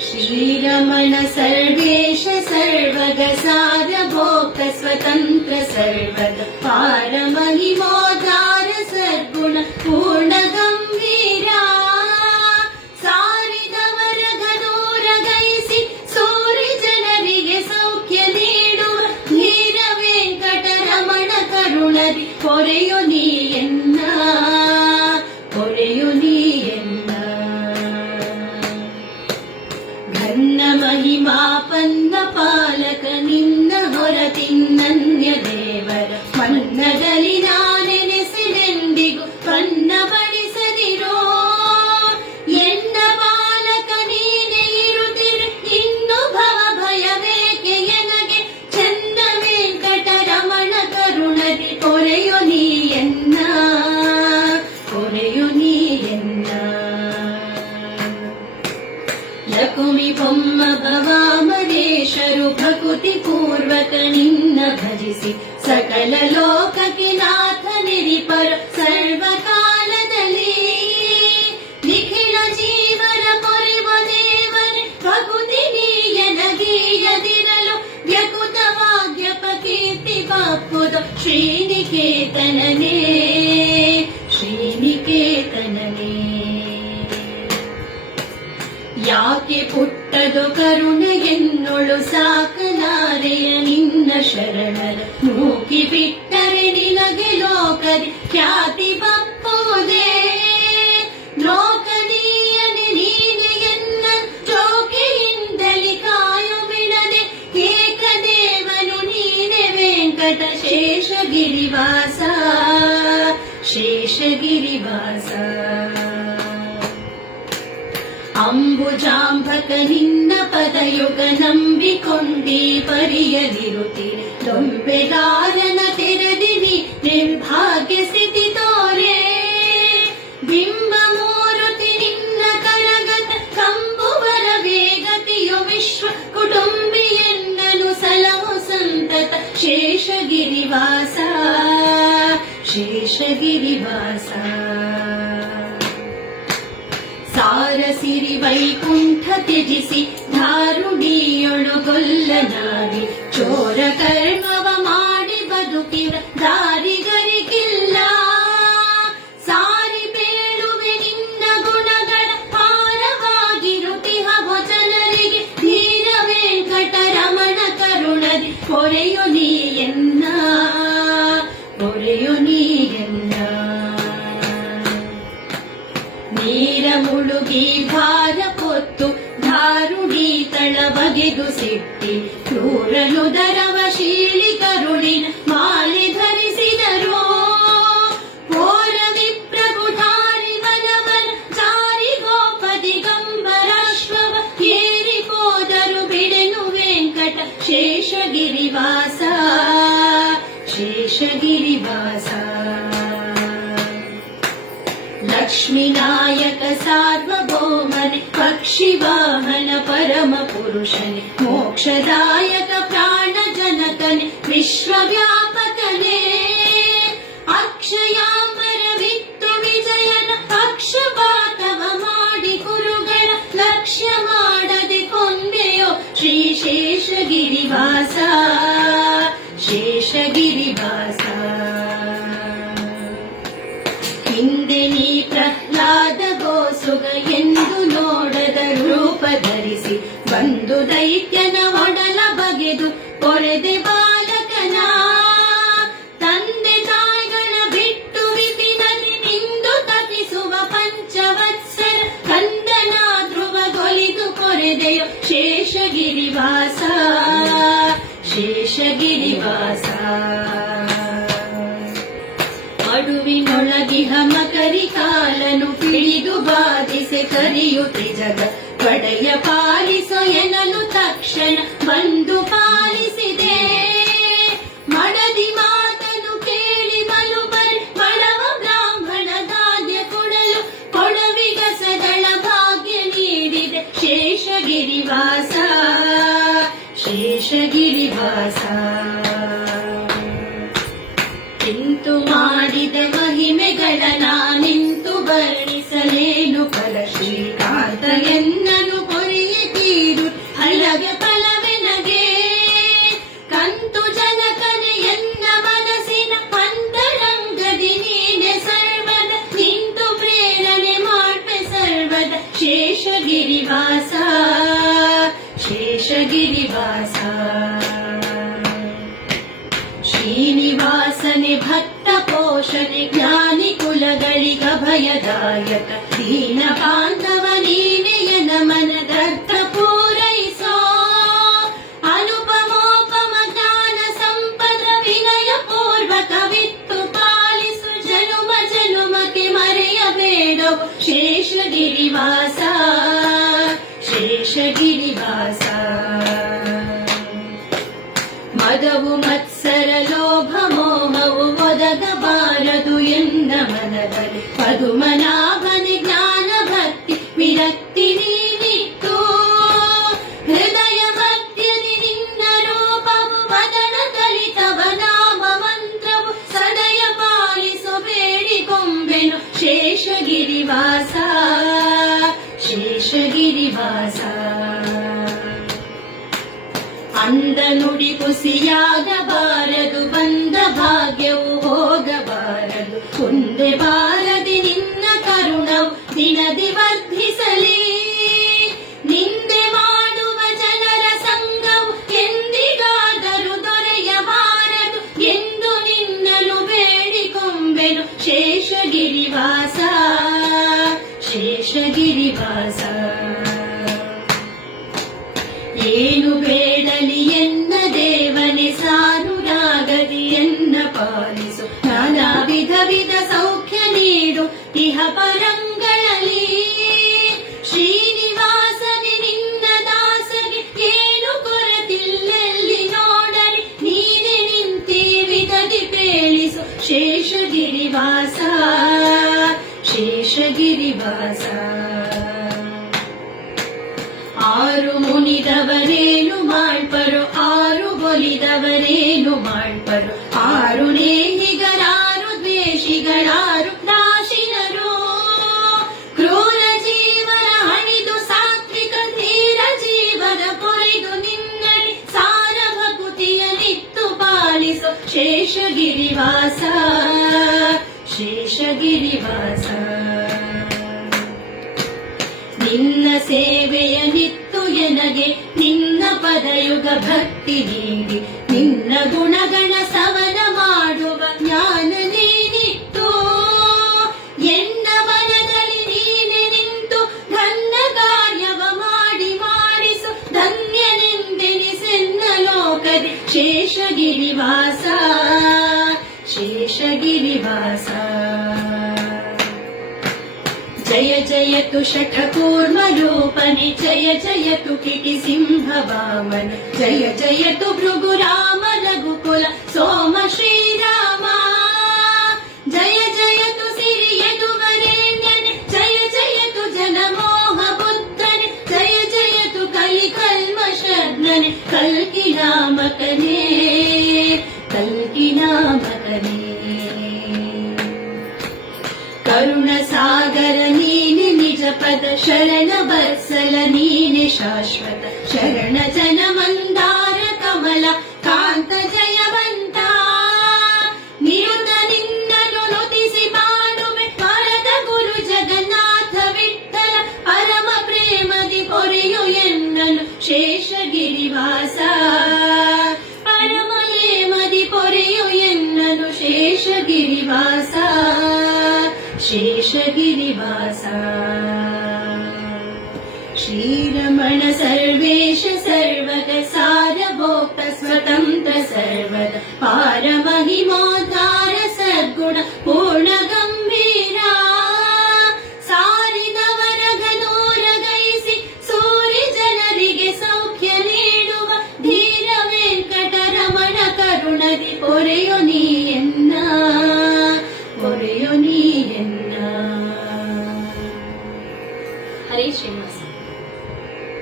श्रीरमण सर्वेश सर्वग सर्वगसाधभोक्त स्वतन्त्र सर्वग पारमहि ಮಹಿಮಾಪನ್ನ ಪಾಲಕ ನಿನ್ನ ಹೊರತಿನ್ನನ್ಯ ಸಕಲ ಲೋಕಕ್ಕೆ ನಾಥ ನಿರಿಪರ ಸರ್ವಕಾಲದಲ್ಲಿ ನಿಖಿಲ ಜೀವನ ಪೊರೆವ ದೇವನೆ ಭಕುತಿ ನೀಯನಗೀಯದಿರಲು ವ್ಯಕುತವಾಗ್ಯಪ ಕೀರ್ತಿ ಬಾಪುದು ಶ್ರೀನಿಕೇತನನೇ ಯಾಕೆ ಪುಟ್ಟದು ಕರುಣೆ ಎನ್ನೊಳು ಸಾಕಲಾರೆಯ ನಿನ್ನ ಶರಣರ? ಮೂಕಿ ಬಿಟ್ಟರೆ ನಿನಗೆ ಲೋಕರಿ ಖ್ಯಾತಿ ಬಪ್ಪುವುದೇ? ಲೋಕದೀಯನೆ ನೀನೆ ಎನ್ನ ಜೋಕೆಯಿಂದಲಿ ಕಾಯು ಬಿಡದೆ ಏಕದೇವನು ನೀನೆ ವೆಂಕಟ ಶೇಷಗಿರಿವಾಸ ಶೇಷಗಿರಿವಾಸ. ಅಂಬುಜಾಂಬಕ ನಿನ್ನ ಪದಯುಗ ನಂಬಿಕೊಂಡಿ ಪರಿಯದಿರುತ್ತೀರಿ ದೊಂಬೆಗಾರನ ತೆರೆದಿರಿ ನಿರ್ಭಾಗ್ಯ ಸ್ಥಿತಿ ತೋರೆ ಬಿಂಬ ಮೂರುತಿ ನಿನ್ನ ಕರಗತ ಕಂಬುವರ ವೇಗತಿಯು ವಿಶ್ವ ಕುಟುಂಬಿಯನ್ನನು ಸಲಹು ಸಂತತ, ಶೇಷಗಿರಿವಾಸ ಶೇಷಗಿರಿವಾಸ. ಸಾರಸಿರಿ ವೈಕುಂಠ ತ್ಯಜಿಸಿ ದಾರುಣಿಯೊಳುಗೊಲ್ಲನಾಗಿ ಚೋರ ಕರ್ಮವ ಮಾಡಿ ಬದುಕಿವ ದಾರಿಗರಿಗಿಲ್ಲ ಬಗೆದು ಸಿಟ್ಟಿ ಕ್ರೂರನು ದರವ ಶೀಲಿ ಕರುಳಿನ ಮಾಲೆ ಧರಿಸಿದರು. ಕೋರ ವಿಪ್ರಗುಢಾರಿ ವನವನ ಜಾರಿ ಗೋಪದಿ ಗಂಬರಾಶ್ವವ ಏರಿ ಹೋದರು ಬಿಡೆನು ವೆಂಕಟ ಶೇಷಗಿರಿವಾಸ ಶೇಷಗಿರಿವಾಸ. लक्ष्मीनायक सार्वभौमने पक्षिवाहन परम पुरुषने मोक्षदायक प्राणजनकने विश्वव्यापक ಹಿಂದೆ ನೀ ಪ್ರಹ್ಲಾದ ಗೋಸುಗ ಎಂದು ನೋಡದ ರೂಪ ಧರಿಸಿ ಬಂದು ದೈತ್ಯನ ಒಡಲ ಬಗೆದು ಕೊರೆದೆ ಬಾಲಕನ ತಂದೆ ತಾಯಿಗಳ ಬಿಟ್ಟು ಮಿತಿನಲ್ಲಿ ನಿಂದು ತಪಿಸುವ ಪಂಚವತ್ಸರ ಕಂದನ ಧ್ರುವಗೊಲಿದು ಕೊರೆದೆಯು ಶೇಷಗಿರಿವಾಸ ಶೇಷಗಿರಿವಾಸ. ಅಡುವಿನೊಳಗಿಹ ಕರಿಕಾಲನು ಪಿಡಿದು ಬಾಧಿಸೆ ಕರಿಯುತ್ತಿ ಜಗ. ಪಡೆಯ ಪಾಲಿಸ ಎನ್ನಲು ಮಾಡಿದ ಮಹಿಮೆಗಳ ನಾನಿಂತು ವರ್ಣಿಸಲೇನು ಪರ ಶ್ರೀಕಾಂತ ಎನ್ನನು ಕೊರೆಯಿತೀರು ಅಲ್ಲಗೆ ಫಲವೆನಗೆ ಕಂತು ಜನಕನೆ ಎನ್ನ ಮನಸ್ಸಿನ ಪಂತರಂಗದಿ ನೀನೆ ಸರ್ವದ, ನಿಂತು ಪ್ರೇರಣೆ ಮಾಡ್ಬೆ ಸರ್ವದ. ಶೇಷಗಿರಿವಾಸ ಶೇಷಗಿರಿವಾಸ. అభయదాయక దీన బాంధవ నీనయన మన దత్త పూరైసో అనుపమోపమ జ్ఞాన సంపద వినయ పూర్వక విత్తు పాలిసు జనుమ మదవు మత్సర లోభమోహవు ఒదగబారదు ఎన్న మనద ज्ञानभक्ति विरक्ति हृदयभक्ति निलितव मन्त्र सदय पालबेडि कोम्बे शेषगिरिवास शेषगिरिवास अन्दनुसार ब भाग्यौ ಶೇಷಗಿರಿವಾಸ ಏನು ಬೇಡಲಿ ಎನ್ನ ದೇವನೆ ಸಾನುರಾಗದಿ ಎನ್ನ ಪಾಲಿಸು ಶೇಷಗಿರಿವಾಸ ಆರು ಮುನಿದವರೇನು ಮಾಡ್ಪರು ಆರು ಬೊಲಿದವರೇನು ಮಾಡ್ಪರು ಆರು ನೇಹಿಗರಾರು ದ್ವೇಷಿಗಳಾರು, ನಾಶಿನರು. ಕ್ರೂರ ಜೀವನ ಹಣಿದು ಸಾತ್ವಿಕ ಧೀರ ಜೀವನ ಕೊರೆದು ನಿನ್ನಡಿ ಸಾರ ಭಕುತಿಯ ನಿತ್ತು ಪಾಲಿಸು. ಶೇಷಗಿರಿವಾಸ ಶೇಷಗಿರಿವಾಸ. ನಿನ್ನ ಸೇವೆಯ ನಿತ್ತು ಎನಗೆ ನಿನ್ನ ಪದಯುಗ ಭಕ್ತಿ ನೀಡಿ, ನಿನ್ನ ಗುಣಗಣ ಸವನ ಮಾಡುವ ಜ್ಞಾನ ನೀನಿತ್ತು. ಎನ್ನ ಮನದಲ್ಲಿ ನೀನೆ ನಿಂತು ನನ್ನ ಕಾರ್ಯವ ಮಾಡಿ ಮಾಡಿಸು ಧನ್ಯನೆಂದೆನಿಸೆನ್ನ ಲೋಕದಿ ಶೇಷಗಿರಿವಾಸ ಶೇಷಗಿರಿವಾಸ. జయ జయతు షఠకూర్మరూపని జయ జయతు కిటి సింహ వామన జయ జయతు భృగు రామ రఘుకుల సోమ శ్రీరామ. జయ జయతు సిరియదు వరేణ్యన్ జయ జయతు జనమోహ పుత్రన్ జయ జయతు కలి కల్మ షడ్నన్ కల్కి నామకనే కల్కి నామకనే. కరుణ సార पद शरण वत्सल नील शाश्वत शरण जनमन शेषगिरिवासा। श्रीरमण सर्वेश सर्वदसारभोक्त स्वतन्त्र सर्व पारमहि